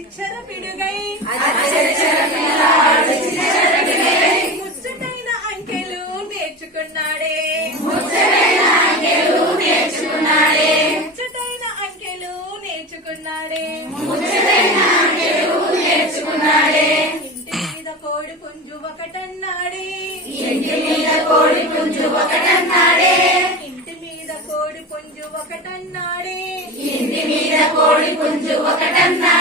చిచ్చర పిడుగై. ముచ్చటైన అంకెలు నేర్చుకున్నాడే. ముచ్చటైన అంకెలు నేర్చుకున్నాడే. ఇంటి మీద కోడి పుంజు ఒకటన్నాడే. ఇంటి మీద కోడి పుంజు ఒకటన్నాడే. ఇంటి మీద కోడి పుంజు ఒకటన్నాడే. ఇంటి మీద కోడి పుంజు ఒకటన్నాడే.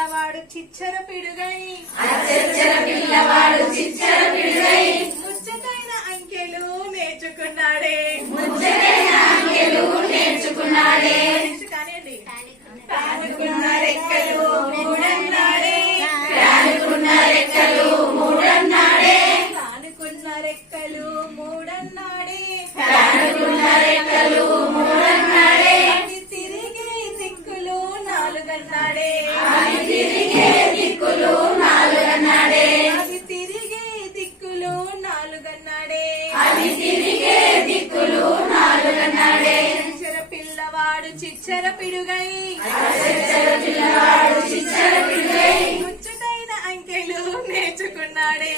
పిల్లవాడు చిచ్చర పిడుగై. అచ్చచ్చర పిల్లవాడు చిచ్చర పిడుగై ముచ్చటైన అంకెలు నేర్చుకున్నాడే. ముచ్చటైన అంకెలు నేర్చుకున్నాడే రెక్కలు మూడన్నాడే. రెక్కలు మూడన్నాడే తిరిగే నాలుగన్నాడే. నాలుగన్నాడే. దిక్కులు నాలుగన్నాడే. చిచ్చర పిల్లవాడు చిచ్చర పిడుగై. ముచ్చటైన అంకెలు నేర్చుకున్నాడే.